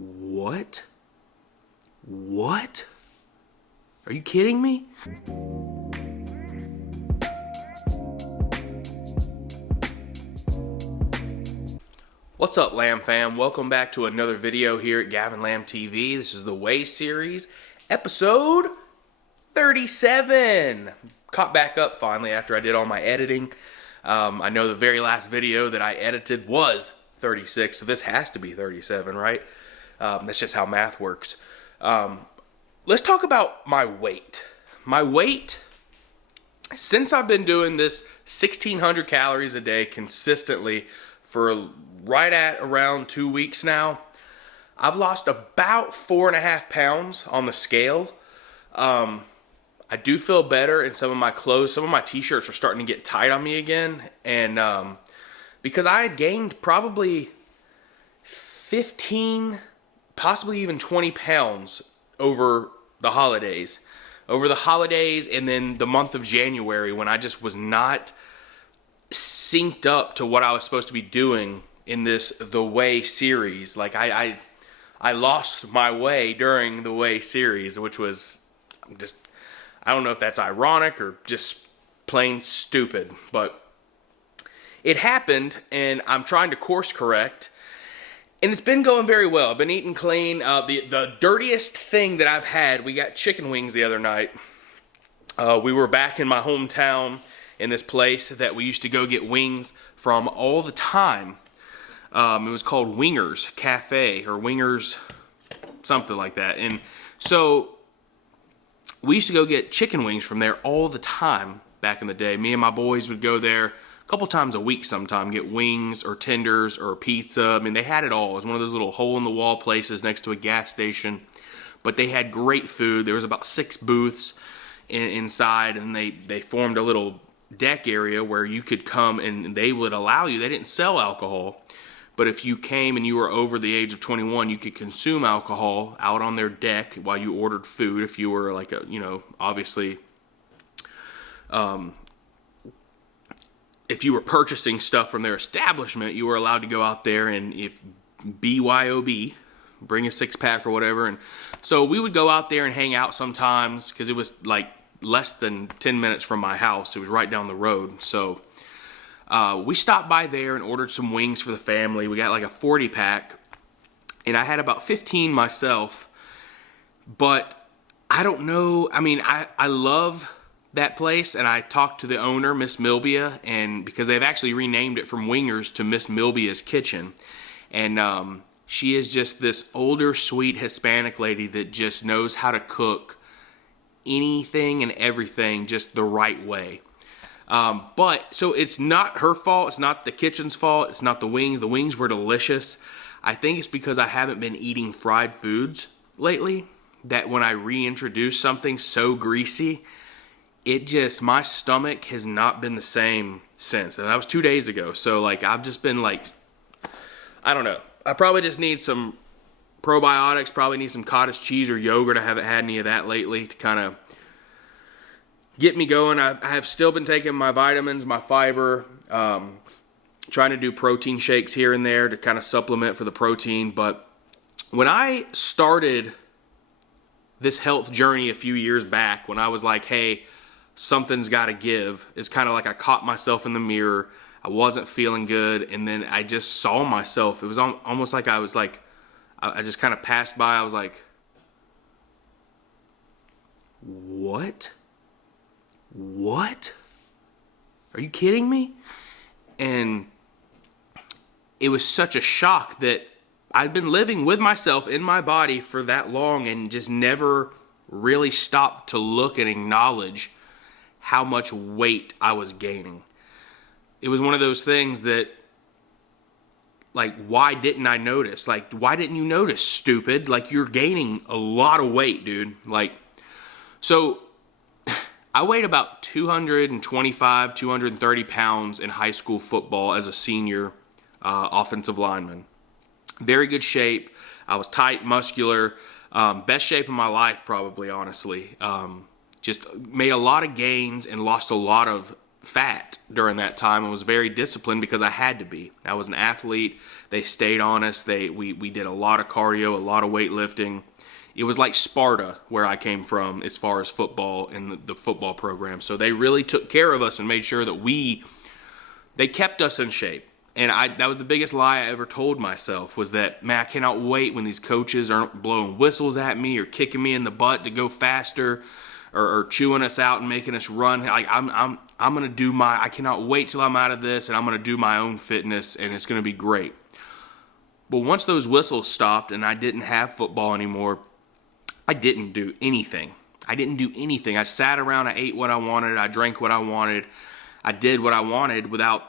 What? What? Are you kidding me? What's up, Lamb fam? Welcome back to another video here at Gavin Lamb TV. This is the Way series, episode 37. Caught back up finally after I did all my editing. I know the very last video that I edited was 36, so this has to be 37, right? That's just how math works. Let's talk about my weight. My weight, since I've been doing this 1,600 calories a day consistently for right at around 2 weeks now, I've lost about 4.5 pounds on the scale. I do feel better in some of my clothes. Some of my t-shirts are starting to get tight on me again. And because I had gained probably 15, possibly even 20 pounds over the holidays. Over the holidays and then the month of January, when I just was not synced up to what I was supposed to be doing in this The Way series. Like I lost my way during The Way series, which was just, I don't know if that's ironic or just plain stupid, but it happened, and I'm trying to course correct, and it's been going very well. I've been eating clean. The dirtiest thing that I've had, we got chicken wings the other night. We were back in my hometown in this place that we used to go get wings from all the time. It was called Wingers Cafe, or Wingers something like that. And so we used to go get chicken wings from there all the time back in the day. Me and my boys would go there a couple times a week sometime, get wings or tenders or pizza. I mean, they had it all. It was one of those little hole-in-the-wall places next to a gas station. But they had great food. There was about 6 booths inside, and they formed a little deck area where you could come and they would allow you. They didn't sell alcohol, but if you came and you were over the age of 21, you could consume alcohol out on their deck while you ordered food. If you were like obviously, if you were purchasing stuff from their establishment, you were allowed to go out there and if BYOB, bring a 6-pack or whatever. And so we would go out there and hang out sometimes because it was like less than 10 minutes from my house. It was right down the road. So we stopped by there and ordered some wings for the family. We got like a 40-pack, and I had about 15 myself. But I don't know. I mean, I love that place, and I talked to the owner, Miss Milbia, and because they've actually renamed it from Wingers to Miss Milbia's Kitchen. And she is just this older, sweet Hispanic lady that just knows how to cook anything and everything just the right way. But so it's not her fault. It's not the kitchen's fault. It's not the wings. The wings were delicious. I think it's because I haven't been eating fried foods lately, that when I reintroduce something so greasy, my stomach has not been the same since. And that was 2 days ago. So like, I've just been like, I don't know. I probably just need some probiotics, probably need some cottage cheese or yogurt. I haven't had any of that lately to kind of get me going. I have still been taking my vitamins, my fiber, trying to do protein shakes here and there to kind of supplement for the protein. But when I started this health journey a few years back, when I was like, hey, something's got to give, it's kind of like I caught myself in the mirror. I wasn't feeling good, and then I just saw myself. It was almost like I was like, I just kind of passed by. I was like, what? What? Are you kidding me? And it was such a shock that I'd been living with myself in my body for that long and just never really stopped to look and acknowledge how much weight I was gaining. It was one of those things that, like, why didn't I notice? Like, why didn't you notice, stupid? Like, you're gaining a lot of weight, dude. Like, so I weighed about 225, 230 pounds in high school football as a senior offensive lineman. Very good shape. I was tight, muscular. Best shape of my life, probably, honestly. Just made a lot of gains and lost a lot of fat during that time and was very disciplined because I had to be. I was an athlete. They stayed on us. We did a lot of cardio, a lot of weightlifting. It was like Sparta where I came from as far as football and the football program. So they really took care of us and made sure that they kept us in shape. And that was the biggest lie I ever told myself, was that, man, I cannot wait when these coaches aren't blowing whistles at me or kicking me in the butt to go faster, or chewing us out and making us run. Like I'm gonna do I cannot wait till I'm out of this, and I'm gonna do my own fitness, and it's gonna be great. But once those whistles stopped and I didn't have football anymore, I didn't do anything. I sat around, I ate what I wanted, I drank what I wanted, I did what I wanted without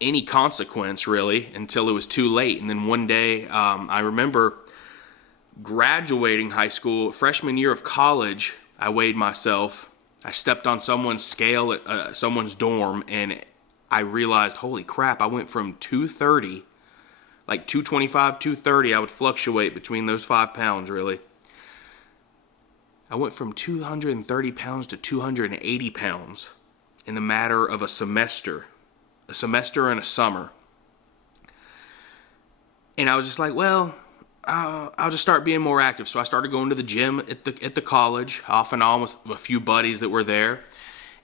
any consequence, really, until it was too late. And then one day, I remember graduating high school, freshman year of college, I weighed myself. I stepped on someone's scale at someone's dorm, and I realized, holy crap, I went from 230, like 225, 230, I would fluctuate between those 5 pounds, really. I went from 230 pounds to 280 pounds in the matter of a semester and a summer. And I was just like, well, I'll just start being more active. So I started going to the gym at the college, off and on with a few buddies that were there.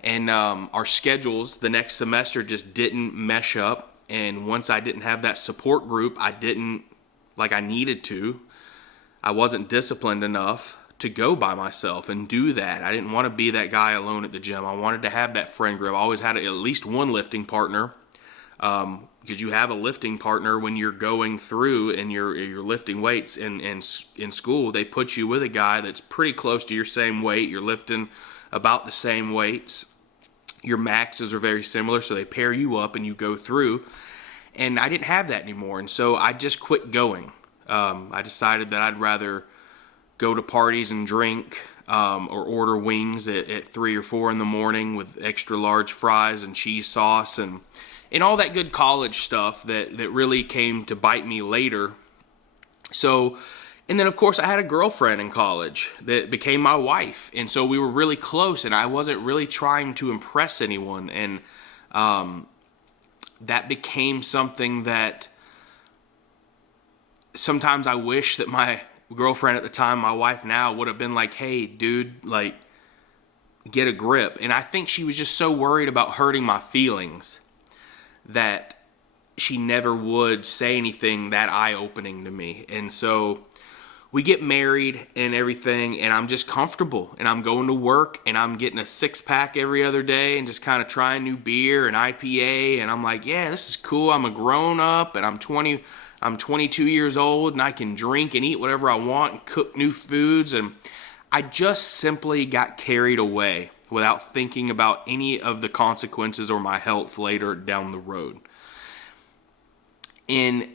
And our schedules the next semester just didn't mesh up. And once I didn't have that support group, I didn't, like I needed to, I wasn't disciplined enough to go by myself and do that. I didn't want to be that guy alone at the gym. I wanted to have that friend group. I always had at least one lifting partner, because you have a lifting partner when you're going through and you're lifting weights in school. They put you with a guy that's pretty close to your same weight. You're lifting about the same weights. Your maxes are very similar, so they pair you up and you go through. And I didn't have that anymore, and so I just quit going. I decided that I'd rather go to parties and drink, or order wings at 3 or 4 in the morning with extra large fries and cheese sauce and all that good college stuff that really came to bite me later. So, and then of course I had a girlfriend in college that became my wife, and so we were really close, and I wasn't really trying to impress anyone, and that became something that sometimes I wish that my girlfriend at the time, my wife now, would have been like, hey dude, like, get a grip. And I think she was just so worried about hurting my feelings that she never would say anything that eye-opening to me. And so we get married and everything, and I'm just comfortable, and I'm going to work, and I'm getting a 6-pack every other day and just kind of trying new beer and IPA, and I'm like, yeah, this is cool. I'm a grown up, and I'm 22 years old, and I can drink and eat whatever I want and cook new foods. And I just simply got carried away without thinking about any of the consequences or my health later down the road. And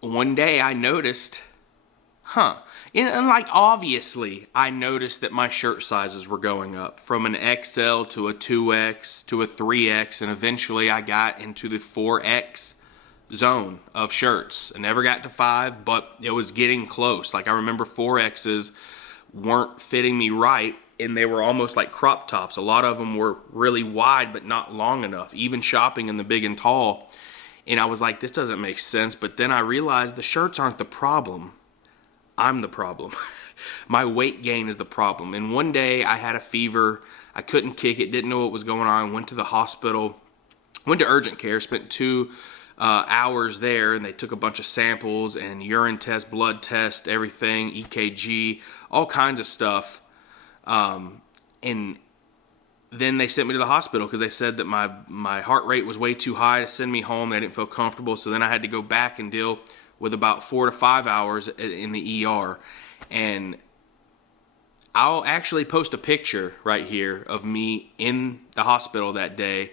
one day I noticed, and like obviously I noticed that my shirt sizes were going up from an XL to a 2X to a 3X, and eventually I got into the 4X zone of shirts. I never got to 5, but it was getting close. Like I remember 4Xs weren't fitting me right, and they were almost like crop tops. A lot of them were really wide but not long enough, even shopping in the big and tall. And I was like, this doesn't make sense. But then I realized the shirts aren't the problem. I'm the problem. My weight gain is the problem. And one day I had a fever. I couldn't kick it, didn't know what was going on. Went to the hospital, went to urgent care, spent 2 hours there, and they took a bunch of samples and urine test, blood test, everything, EKG, all kinds of stuff. And then they sent me to the hospital because they said that my heart rate was way too high to send me home. They didn't feel comfortable, so then I had to go back and deal with about 4 to 5 hours in the ER. And I'll actually post a picture right here of me in the hospital that day.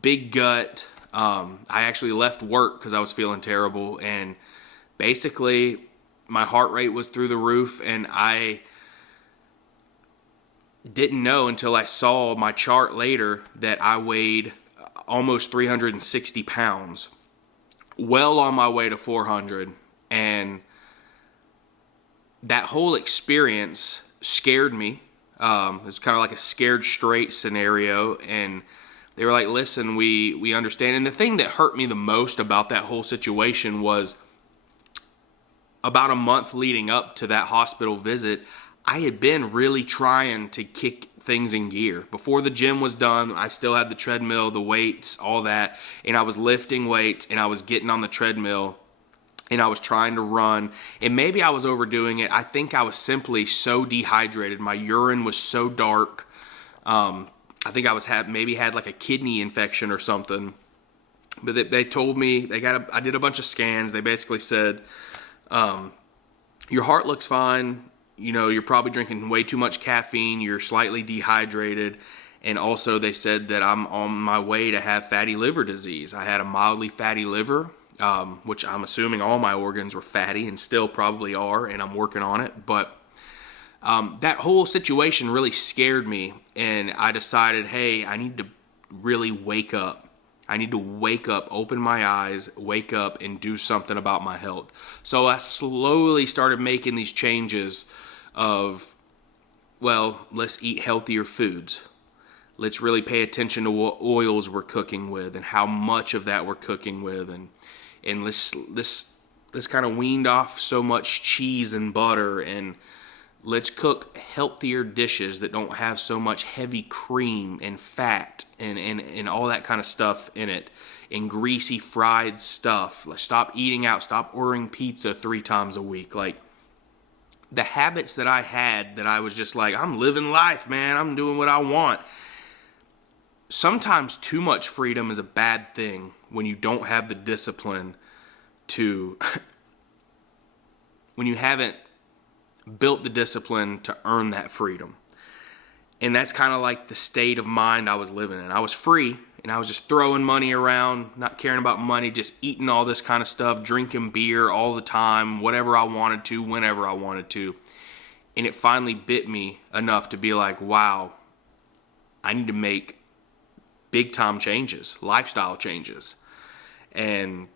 Big gut. I actually left work because I was feeling terrible, and basically my heart rate was through the roof, and I didn't know until I saw my chart later that I weighed almost 360 pounds, well on my way to 400. And that whole experience scared me. It was kind of like a scared straight scenario, and They were like, listen, we understand. And the thing that hurt me the most about that whole situation was about a month leading up to that hospital visit, I had been really trying to kick things in gear. Before the gym was done, I still had the treadmill, the weights, all that, and I was lifting weights and I was getting on the treadmill and I was trying to run, and maybe I was overdoing it. I think I was simply so dehydrated. My urine was so dark. I think I was maybe had like a kidney infection or something. But they told me, I did a bunch of scans. They basically said, your heart looks fine. You know, you're probably drinking way too much caffeine. You're slightly dehydrated. And also they said that I'm on my way to have fatty liver disease. I had a mildly fatty liver, which I'm assuming all my organs were fatty and still probably are, and I'm working on it. But that whole situation really scared me, and I decided, hey, I need to really wake up. I need to wake up, open my eyes, wake up, and do something about my health. So I slowly started making these changes of, well, let's eat healthier foods. Let's really pay attention to what oils we're cooking with and how much of that we're cooking with, and let's kind of weaned off so much cheese and butter, and let's cook healthier dishes that don't have so much heavy cream and fat and all that kind of stuff in it, and greasy fried stuff. Let's stop eating out, stop ordering pizza 3 times a week. Like, the habits that I had, that I was just like, I'm living life, man, I'm doing what I want. Sometimes too much freedom is a bad thing when you don't have the discipline to, when you haven't built the discipline to earn that freedom. And that's kind of like the state of mind I was living in. I was free, and I was just throwing money around, not caring about money, just eating all this kind of stuff, drinking beer all the time, whatever I wanted to, whenever I wanted to. And it finally bit me enough to be like, wow, I need to make big time changes, lifestyle changes. And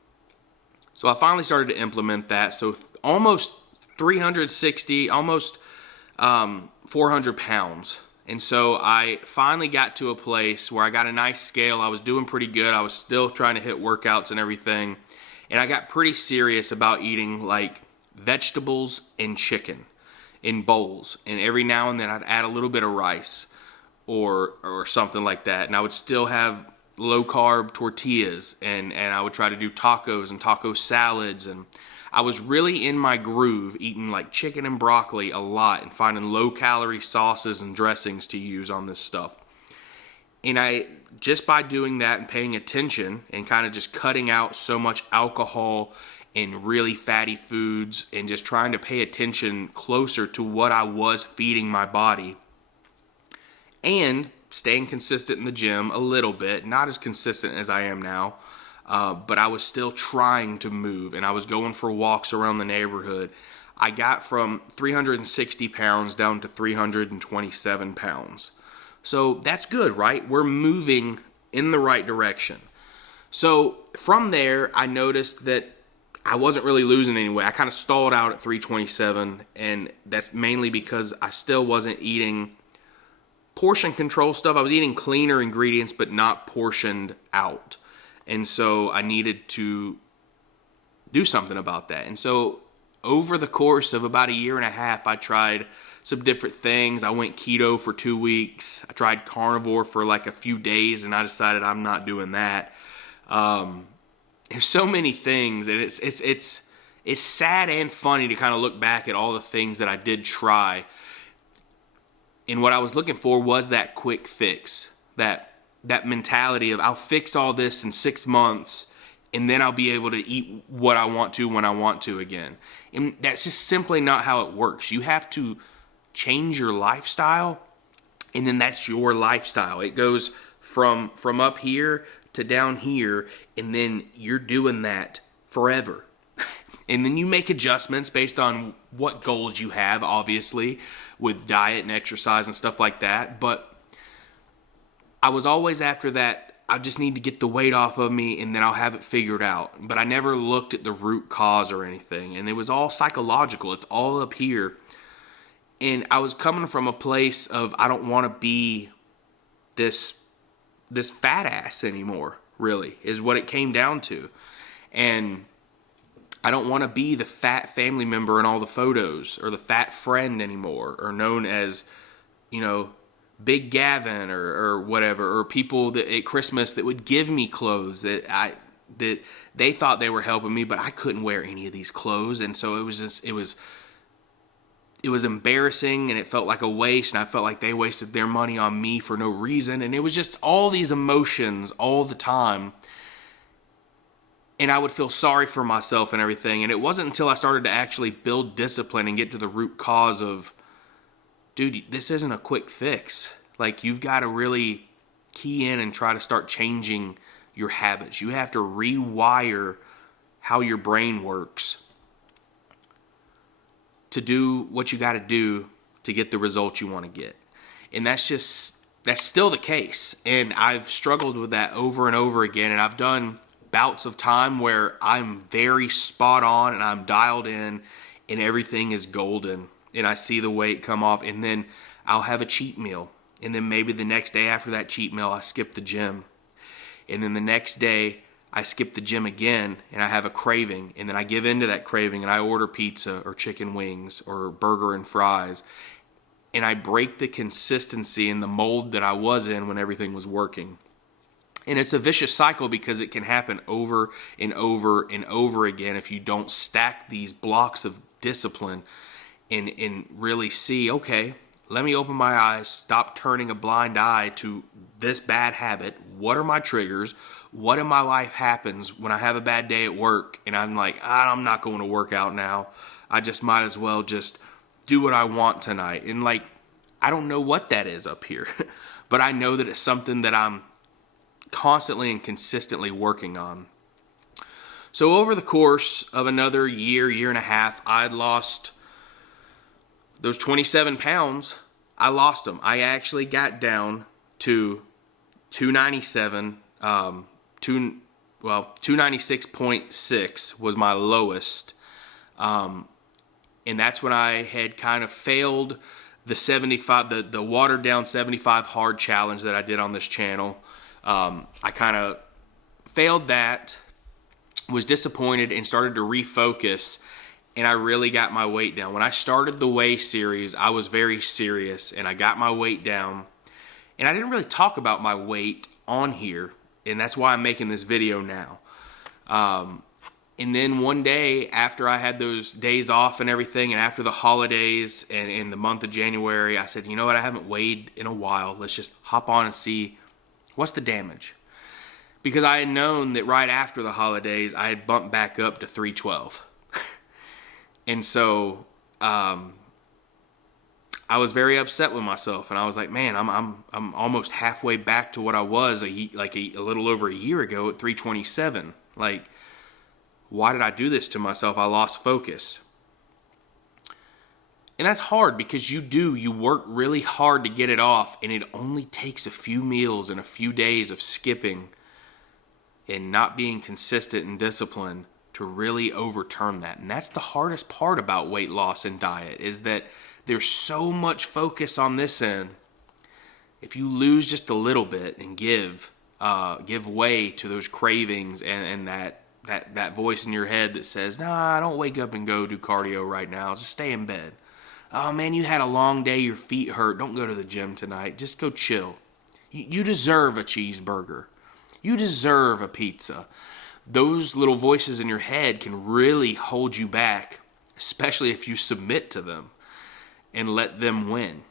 so I finally started to implement that. So almost 360, almost 400 pounds. And so I finally got to a place where I got a nice scale. I was doing pretty good. I was still trying to hit workouts and everything. And I got pretty serious about eating like vegetables and chicken in bowls. And every now and then I'd add a little bit of rice or something like that. And I would still have low carb tortillas, and I would try to do tacos and taco salads, and I was really in my groove, eating like chicken and broccoli a lot and finding low calorie sauces and dressings to use on this stuff. And I, just by doing that and paying attention and kind of just cutting out so much alcohol and really fatty foods and just trying to pay attention closer to what I was feeding my body, and staying consistent in the gym a little bit, not as consistent as I am now, but I was still trying to move, and I was going for walks around the neighborhood. I got from 360 pounds down to 327 pounds. So that's good, right? We're moving in the right direction. So from there, I noticed that I wasn't really losing any weight. I kind of stalled out at 327, and that's mainly because I still wasn't eating portion control stuff. I was eating cleaner ingredients, but not portioned out. And so I needed to do something about that. And so over the course of about 1.5 years, I tried some different things. I went keto for 2 weeks. I tried carnivore for like a few days, and I decided I'm not doing that. There's so many things, and it's sad and funny to kind of look back at all the things that I did try. And what I was looking for was that quick fix, that mentality of I'll fix all this in 6 months, and then I'll be able to eat what I want to when I want to again. And that's just simply not how it works. You have to change your lifestyle, and then that's your lifestyle. It goes from up here to down here, and then you're doing that forever. And then you make adjustments based on what goals you have, obviously, with diet and exercise and stuff like that. But I was always after that, I just need to get the weight off of me and then I'll have it figured out. But I never looked at the root cause or anything. And it was all psychological. It's all up here. And I was coming from a place of I don't want to be this this fat ass anymore, really, is what it came down to. And I don't want to be the fat family member in all the photos, or the fat friend anymore, or known as, Big Gavin or whatever, or people that at Christmas that would give me clothes that they thought they were helping me, but I couldn't wear any of these clothes. And so it was embarrassing, and it felt like a waste, and I felt like they wasted their money on me for no reason. And it was just all these emotions all the time. And I would feel sorry for myself and everything. And it wasn't until I started to actually build discipline and get to the root cause of, dude, this isn't a quick fix. Like, you've got to really key in and try to start changing your habits. You have to rewire how your brain works to do what you got to do to get the results you want to get. And that's still the case. And I've struggled with that over and over again. And I've done bouts of time where I'm very spot on and I'm dialed in and everything is golden and I see the weight come off, and then I'll have a cheat meal, and then maybe the next day after that cheat meal I skip the gym, and then the next day I skip the gym again and I have a craving, and then I give in to that craving and I order pizza or chicken wings or burger and fries, and I break the consistency and the mold that I was in when everything was working. And it's a vicious cycle because it can happen over and over and over again if you don't stack these blocks of discipline and really see, okay, let me open my eyes, stop turning a blind eye to this bad habit. What are my triggers? What in my life happens when I have a bad day at work and I'm like, I'm not going to work out now. I just might as well just do what I want tonight. And like, I don't know what that is up here, but I know that it's something that I'm constantly and consistently working on. So over the course of another year and a half, I'd lost those 27 pounds. I lost them. I actually got down to 297, 296.6 was my lowest. And that's when I had kind of failed the 75, the watered down 75 hard challenge that I did on this channel. I kind of failed that, was disappointed, and started to refocus, and I really got my weight down. When I started the Way series, I was very serious, and I got my weight down, and I didn't really talk about my weight on here, and that's why I'm making this video now. And then one day, after I had those days off and everything, and after the holidays and in the month of January, I said, you know what, I haven't weighed in a while. Let's just hop on and see what's the damage. Because I had known that right after the holidays, I had bumped back up to 312. And so I was very upset with myself, and I was like, man, I'm almost halfway back to what I was a little over a year ago at 327. Like, why did I do this to myself? I lost focus. And that's hard because you work really hard to get it off, and it only takes a few meals and a few days of skipping and not being consistent and disciplined to really overturn that. And that's the hardest part about weight loss and diet, is that there's so much focus on this end. If you lose just a little bit and give way to those cravings and that voice in your head that says, nah, don't wake up and go do cardio right now, just stay in bed. Oh man, you had a long day, your feet hurt, don't go to the gym tonight, just go chill. You deserve a cheeseburger. You deserve a pizza. Those little voices in your head can really hold you back, especially if you submit to them and let them win.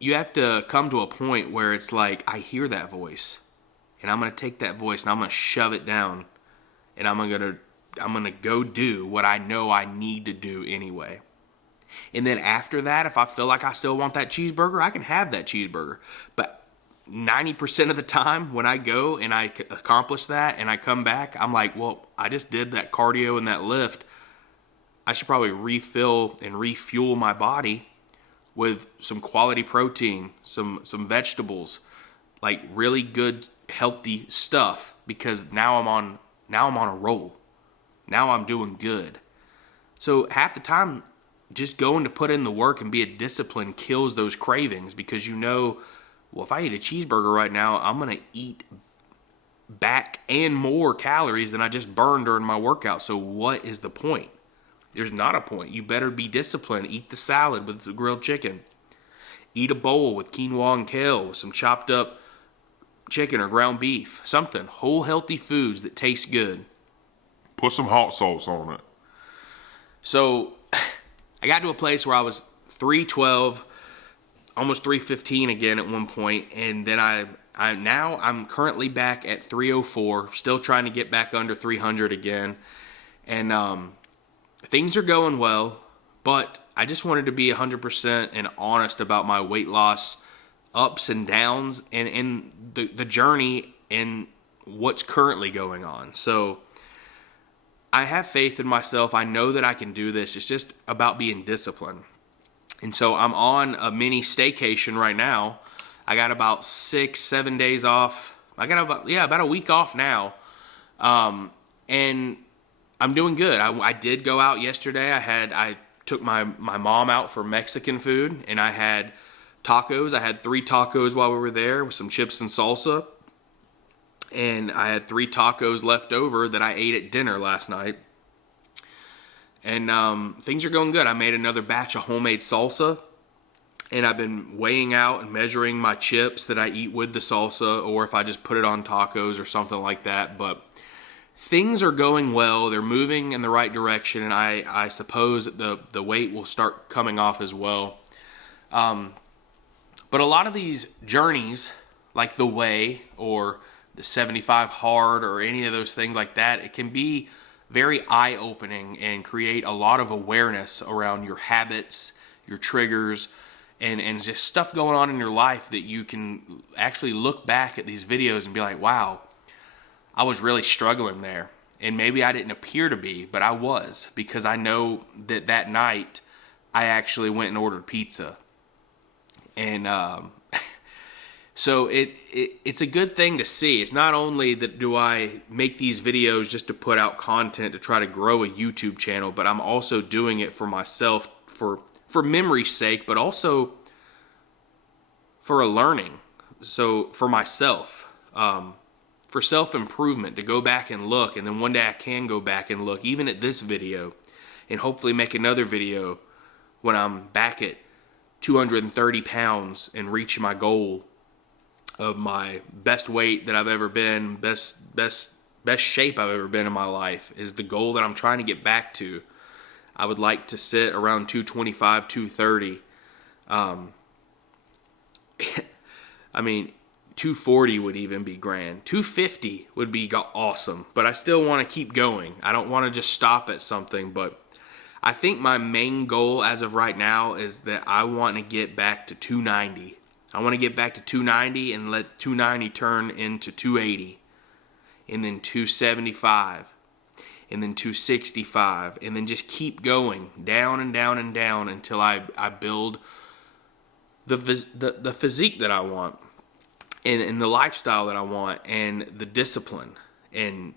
You have to come to a point where it's like, I hear that voice, and I'm going to take that voice and I'm going to shove it down, and I'm going to go do what I know I need to do anyway. And then after that, if I feel like I still want that cheeseburger, I can have that cheeseburger. But 90% of the time when I go and I accomplish that and I come back, I'm like, well, I just did that cardio and that lift. I should probably refill and refuel my body with some quality protein, some vegetables, like really good, healthy stuff, because now I'm on a roll. Now I'm doing good. So half the time, just going to put in the work and be a discipline kills those cravings, because you know well, if I eat a cheeseburger right now, I'm going to eat back and more calories than I just burned during my workout. So what is the point? There's not a point. You better be disciplined. Eat the salad with the grilled chicken. Eat a bowl with quinoa and kale with some chopped up chicken or ground beef. Something. Whole healthy foods that taste good. Put some hot sauce on it. So I got to a place where I was 312, almost 315 again at one point, and then I'm currently back at 304, still trying to get back under 300 again, and things are going well, but I just wanted to be 100% and honest about my weight loss ups and downs and the journey and what's currently going on. So I have faith in myself. I know that I can do this. It's just about being disciplined. And so I'm on a mini staycation right now. I got about 6-7 days off. I got about a week off now. And I'm doing good. I did go out yesterday. I took my mom out for Mexican food, and I had tacos. I had 3 tacos while we were there with some chips and salsa. And I had 3 tacos left over that I ate at dinner last night. And things are going good. I made another batch of homemade salsa. And I've been weighing out and measuring my chips that I eat with the salsa, or if I just put it on tacos or something like that. But things are going well. They're moving in the right direction, and I suppose the weight will start coming off as well. But a lot of these journeys, like the Whey or the 75 Hard or any of those things like that, it can be very eye-opening and create a lot of awareness around your habits, your triggers, and just stuff going on in your life that you can actually look back at these videos and be like, wow, I was really struggling there. And maybe I didn't appear to be, but I was, because I know that night I actually went and ordered pizza. And so it's a good thing to see. It's not only that do I make these videos just to put out content to try to grow a YouTube channel, but I'm also doing it for myself, for memory's sake, but also for a learning. So for myself, for self-improvement, to go back and look, and then one day I can go back and look, even at this video, and hopefully make another video when I'm back at 230 pounds and reach my goal of my best weight that I've ever been, best shape I've ever been in my life is the goal that I'm trying to get back to. I would like to sit around 225, 230. I mean, 240 would even be grand. 250 would be awesome, but I still want to keep going. I don't want to just stop at something, but I think my main goal as of right now is that I want to get back to 290. I want to get back to 290 and let 290 turn into 280, and then 275. And then 265, and then just keep going down and down and down until I build the physique that I want, and the lifestyle that I want, and the discipline. And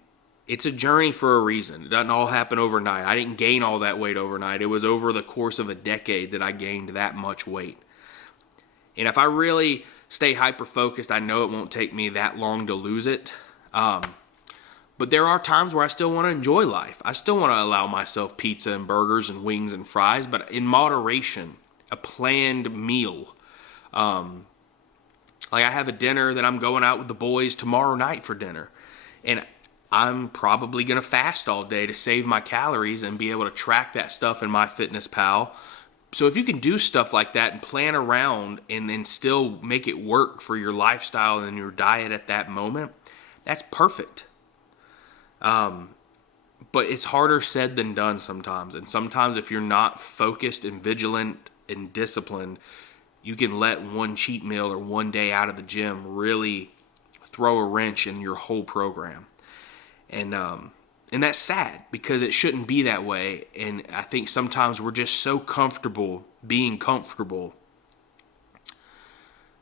it's a journey for a reason. It doesn't all happen overnight. I didn't gain all that weight overnight. It was over the course of a decade that I gained that much weight. And if I really stay hyper-focused, I know it won't take me that long to lose it. But there are times where I still want to enjoy life. I still want to allow myself pizza and burgers and wings and fries, but in moderation, a planned meal. Like I have a dinner that I'm going out with the boys tomorrow night for dinner. And I'm probably going to fast all day to save my calories and be able to track that stuff in MyFitnessPal. So if you can do stuff like that and plan around and then still make it work for your lifestyle and your diet at that moment, that's perfect. But it's harder said than done sometimes. And sometimes if you're not focused and vigilant and disciplined, you can let one cheat meal or one day out of the gym really throw a wrench in your whole program. And that's sad because it shouldn't be that way. And I think sometimes we're just so comfortable being comfortable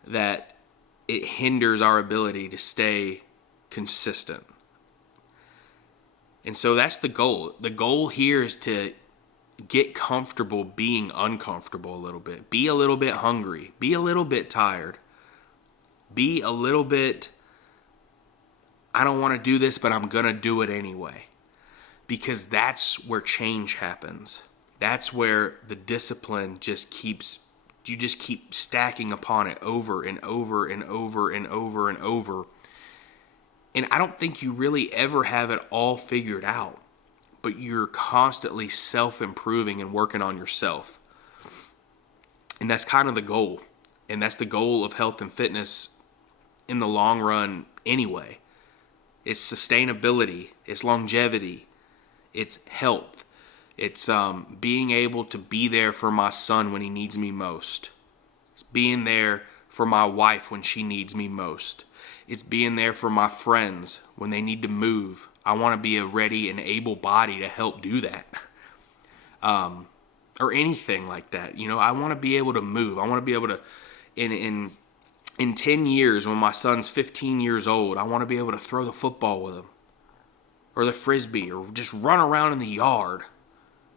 that it hinders our ability to stay consistent. And so that's the goal. The goal here is to get comfortable being uncomfortable a little bit. Be a little bit hungry. Be a little bit tired. be a little bit, I don't want to do this, but I'm going to do it anyway. Because that's where change happens. That's where the discipline you just keep stacking upon it over and over and over and over and over. And I don't think you really ever have it all figured out, but you're constantly self-improving and working on yourself. And that's kind of the goal. And that's the goal of health and fitness in the long run anyway. It's sustainability, it's longevity, it's health. It's being able to be there for my son when he needs me most. It's being there for my wife when she needs me most. It's being there for my friends when they need to move. I want to be a ready and able body to help do that. Or anything like that. You know, I want to be able to move. I want to be able to, in 10 years when my son's 15 years old, I want to be able to throw the football with him. Or the frisbee, or just run around in the yard.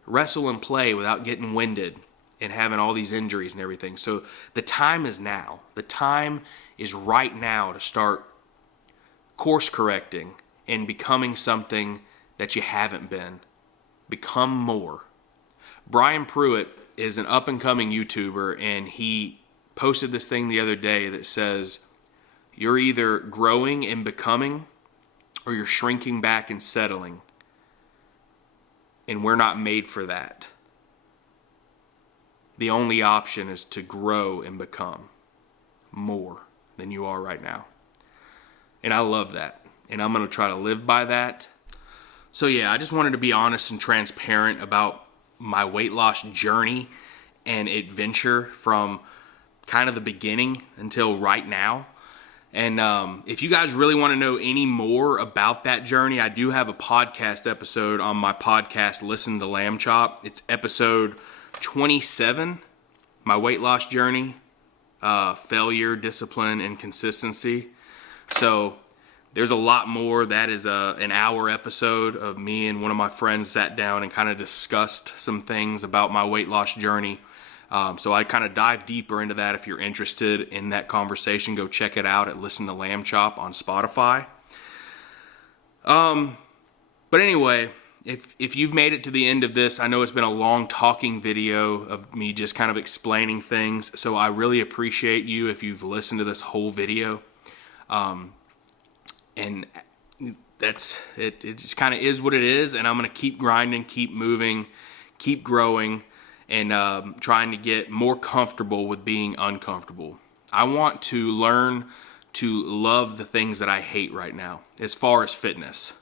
Wrestle and play without getting winded and having all these injuries and everything. So the time is now. The time is right now to start course correcting and becoming something that you haven't been. Become more. Brian Pruitt is an up-and-coming YouTuber, and he posted this thing the other day that says, you're either growing and becoming or you're shrinking back and settling. And we're not made for that. The only option is to grow and become more than you are right now. And I love that. And I'm going to try to live by that. So yeah, I just wanted to be honest and transparent about my weight loss journey and adventure from kind of the beginning until right now. And if you guys really want to know any more about that journey, I do have a podcast episode on my podcast, Listen to Lamb Chop. It's episode 27, my weight loss journey, failure, discipline, and consistency. So there's a lot more. That is an hour episode of me and one of my friends sat down and kind of discussed some things about my weight loss journey. So I kind of dive deeper into that. If you're interested in that conversation, go check it out at Listen to Lamb Chop on Spotify. But anyway, if you've made it to the end of this, I know it's been a long talking video of me just kind of explaining things. So I really appreciate you if you've listened to this whole video. And that's it. It just kind of is what it is. And I'm going to keep grinding, keep moving, keep growing. And trying to get more comfortable with being uncomfortable. I want to learn to love the things that I hate right now, as far as fitness.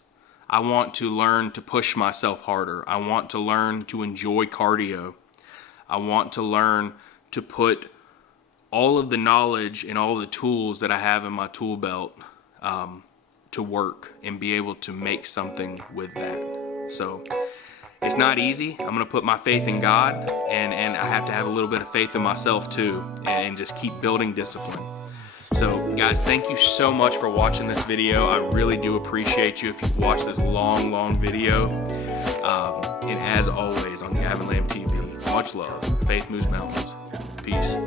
I want to learn to push myself harder. I want to learn to enjoy cardio. I want to learn to put all of the knowledge and all the tools that I have in my tool belt to work and be able to make something with that. So it's not easy. I'm going to put my faith in God, and I have to have a little bit of faith in myself too, and just keep building discipline. So guys, thank you so much for watching this video. I really do appreciate you if you've watched this long video. And as always on Gavin Lamb TV, much love. Faith moves mountains. Peace.